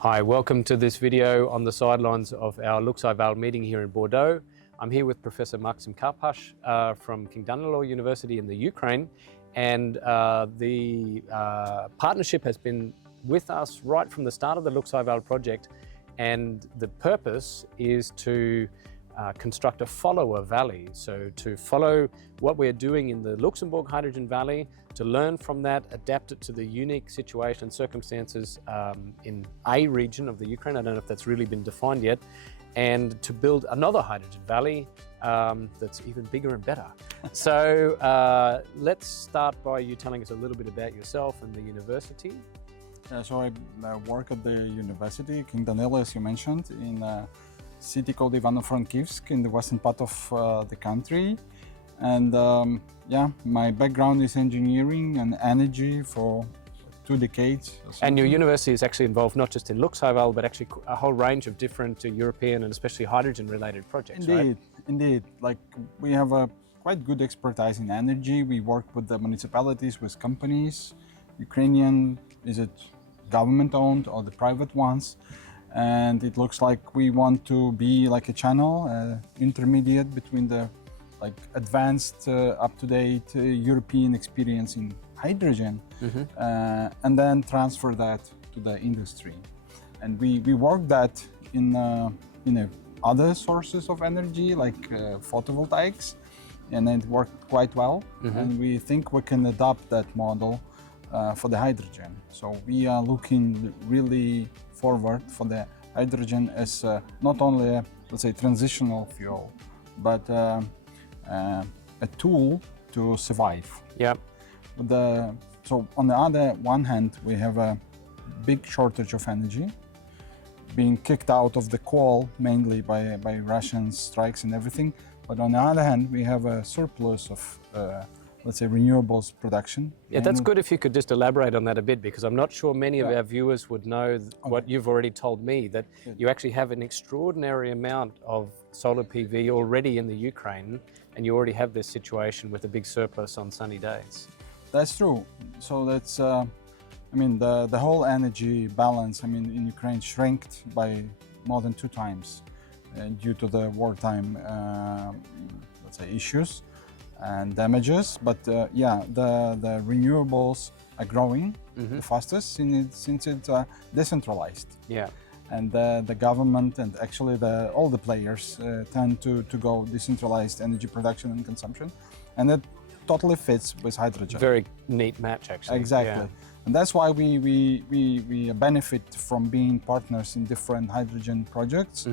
Hi, welcome to this video on the sidelines of our LuxHyVal meeting here in Bordeaux. I'm here with Professor Maksym Karpash from King Danylo University in the Ukraine, and the partnership has been with us right from the start of the LuxHyVal project, and the purpose is to construct a follower valley. So to follow what we're doing in the Luxembourg Hydrogen Valley, to learn from that, adapt it to the unique situation and circumstances in a region of the Ukraine. I don't know if that's really been defined yet, and to build another hydrogen valley that's even bigger and better. So let's start by you telling us a little bit about yourself and the university. So I work at the university, King Danylo, as you mentioned, in a city called Ivano-Frankivsk in the western part of the country. And yeah, my background is engineering and energy for 2 decades. And your university is actually involved not just in LuxHyVal, but actually a whole range of different European and especially hydrogen-related projects, Indeed, right? indeed. Like, we have a quite good expertise in energy. We work with the municipalities, with companies, Ukrainian, is it government-owned or the private ones? And it looks like we want to be like a channel, intermediate between the advanced, up-to-date European experience in hydrogen, and then transfer that to the industry. And we work that in other sources of energy, like photovoltaics, and it worked quite well. And we think we can adopt that model for the hydrogen. So we are looking really forward for the hydrogen as not only a, let's say, transitional fuel, but a tool to survive. Yeah. So on the other one hand, we have a big shortage of energy, being kicked out of the coal mainly by Russian strikes and everything. But on the other hand, we have a surplus of let's say, renewables production. Yeah, that's good if you could just elaborate on that a bit, because I'm not sure many of our viewers would know what you've already told me, that you actually have an extraordinary amount of solar PV already in the Ukraine, and you already have this situation with a big surplus on sunny days. That's true. So that's, I mean, the whole energy balance, I mean, in Ukraine shrank by more than 2 times due to the wartime, let's say, issues and damages. But yeah, the renewables are growing the fastest since it's decentralized. Yeah. And the government and actually all the players tend to go decentralized energy production and consumption, and it totally fits with hydrogen. Very neat match, actually. Exactly. Yeah. And that's why we benefit from being partners in different hydrogen projects.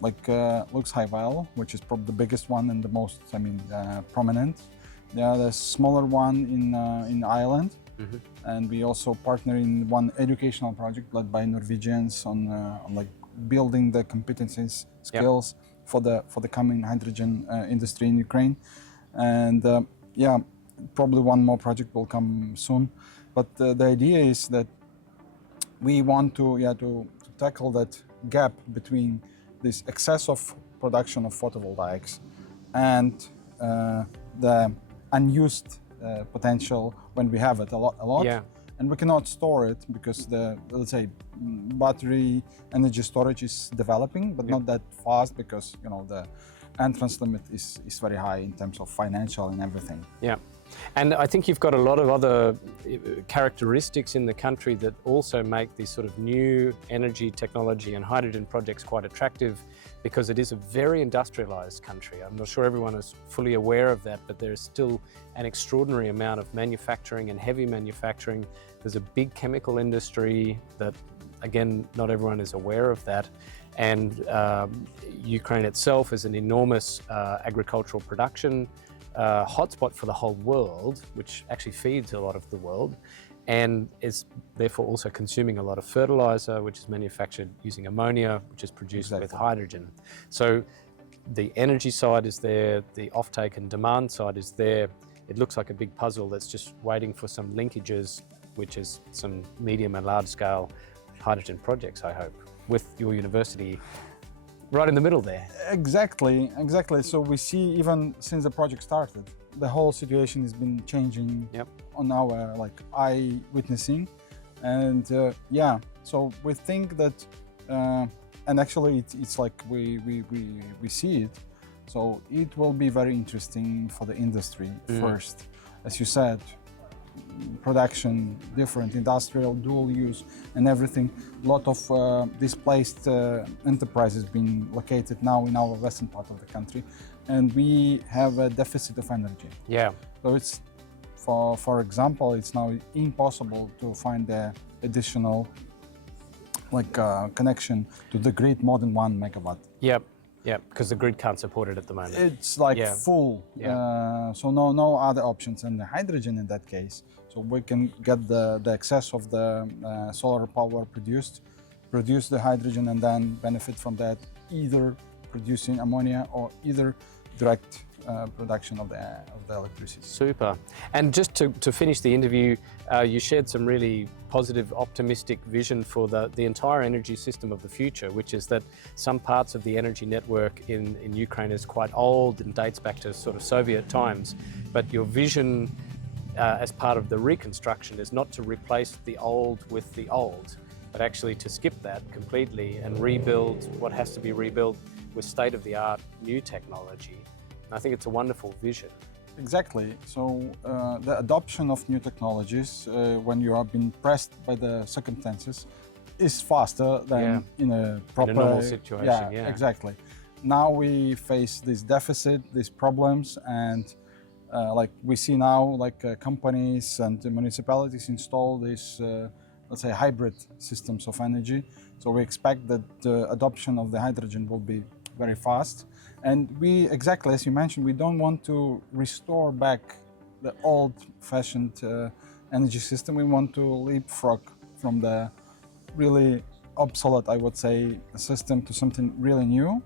Like LuxHyVal, which is probably the biggest one and the most, I mean, prominent. There are the smaller one in Ireland, and we also partner in one educational project led by Norwegians on like building the competencies, skills for the coming hydrogen industry in Ukraine. And yeah, probably one more project will come soon. But the idea is that we want to tackle that gap between this excess of production of photovoltaics and the unused potential when we have it a lot. Yeah. And we cannot store it because the, let's say, battery energy storage is developing, but not that fast because, you know, the entrance limit is very high in terms of financial and everything. Yeah. And I think you've got a lot of other characteristics in the country that also make these sort of new energy technology and hydrogen projects quite attractive, because it is a very industrialized country. I'm not sure everyone is fully aware of that, but there's still an extraordinary amount of manufacturing and heavy manufacturing. There's a big chemical industry that, again, not everyone is aware of that. And Ukraine itself is an enormous agricultural production hotspot for the whole world, which actually feeds a lot of the world, and is therefore also consuming a lot of fertilizer, which is manufactured using ammonia, which is produced with hydrogen. So the energy side is there, the offtake and demand side is there. It looks like a big puzzle that's just waiting for some linkages, which is some medium and large scale hydrogen projects, I hope, with your university right in the middle there. Exactly. So we see, even since the project started, the whole situation has been changing on our eye witnessing. And yeah, So we think that, and actually it's like we see it. So it will be very interesting for the industry first. As you said, production, different industrial, dual use and everything. A lot of displaced enterprises being located now in our western part of the country. And we have a deficit of energy. Yeah. So it's, for example, it's now impossible to find the additional connection to the grid more than 1 megawatt. Yep. Yeah, because the grid can't support it at the moment. It's like full, so no other options. And the hydrogen in that case, so we can get the excess of the solar power produce the hydrogen and then benefit from that, either producing ammonia or either direct production of the electricity. Super. And just to finish the interview, you shared some really positive, optimistic vision for the entire energy system of the future, which is that some parts of the energy network in Ukraine is quite old and dates back to sort of Soviet times. But your vision as part of the reconstruction is not to replace the old with the old, but actually to skip that completely and rebuild what has to be rebuilt with state-of-the-art new technology. I think it's a wonderful vision. Exactly. So the adoption of new technologies when you are being pressed by the circumstances is faster than in a proper normal situation. Yeah, exactly. Now we face this deficit, these problems, and like we see now, companies and the municipalities install these, let's say, hybrid systems of energy. So we expect that the adoption of the hydrogen will be very fast. And we, exactly as you mentioned, we don't want to restore back the old-fashioned energy system. We want to leapfrog from the really obsolete, I would say, system to something really new.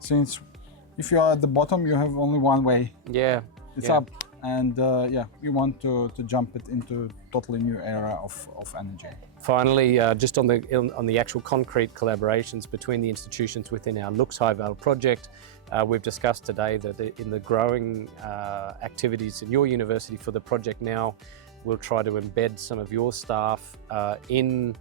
Since if you are at the bottom, you have only one way. Yeah. It's up. And we want to jump it into totally new era of energy. Finally, just on the actual concrete collaborations between the institutions within our LuxHyVal project, we've discussed today that in the growing activities in your university for the project now, we'll try to embed some of your staff in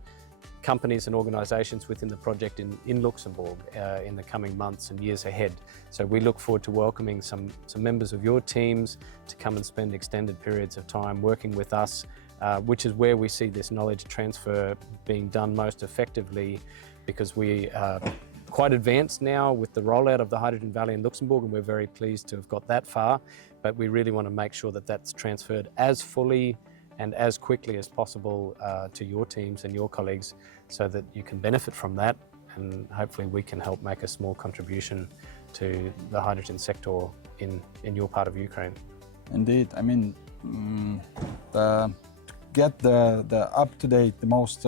companies and organisations within the project in Luxembourg in the coming months and years ahead. So we look forward to welcoming some members of your teams to come and spend extended periods of time working with us, which is where we see this knowledge transfer being done most effectively, because we are quite advanced now with the rollout of the Hydrogen Valley in Luxembourg, and we're very pleased to have got that far, but we really want to make sure that that's transferred as fully and as quickly as possible to your teams and your colleagues, so that you can benefit from that, and hopefully we can help make a small contribution to the hydrogen sector in your part of Ukraine. Indeed. I mean, to get the up-to-date, the most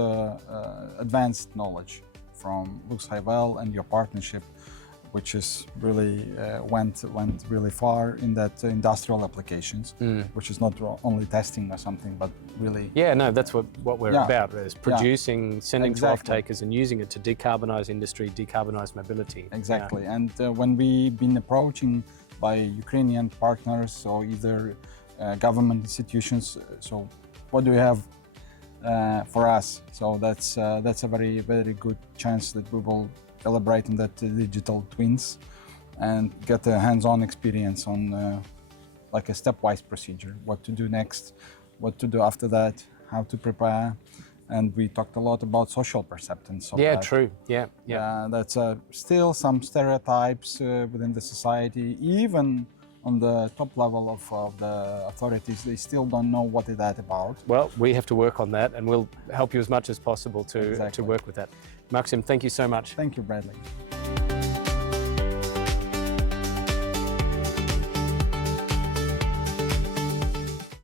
advanced knowledge from LuxHyVal and your partnership, which is really went really far in that industrial applications, which is not only testing or something, but really... Yeah, no, that's what we're about, is producing, sending to off-takers and using it to decarbonize industry, decarbonize mobility. Exactly, and when we've been approaching by Ukrainian partners or either government institutions, so what do we have for us? So that's a very, very good chance that we will elaborate on that digital twins and get a hands-on experience on like a stepwise procedure, what to do next, what to do after that, how to prepare. And we talked a lot about social perceptions. Yeah, true. Yeah. That's still some stereotypes within the society, even on the top level of the authorities. They still don't know what is that about. Well, we have to work on that, and we'll help you as much as possible to work with that. Maksym, thank you so much. Thank you, Bradley.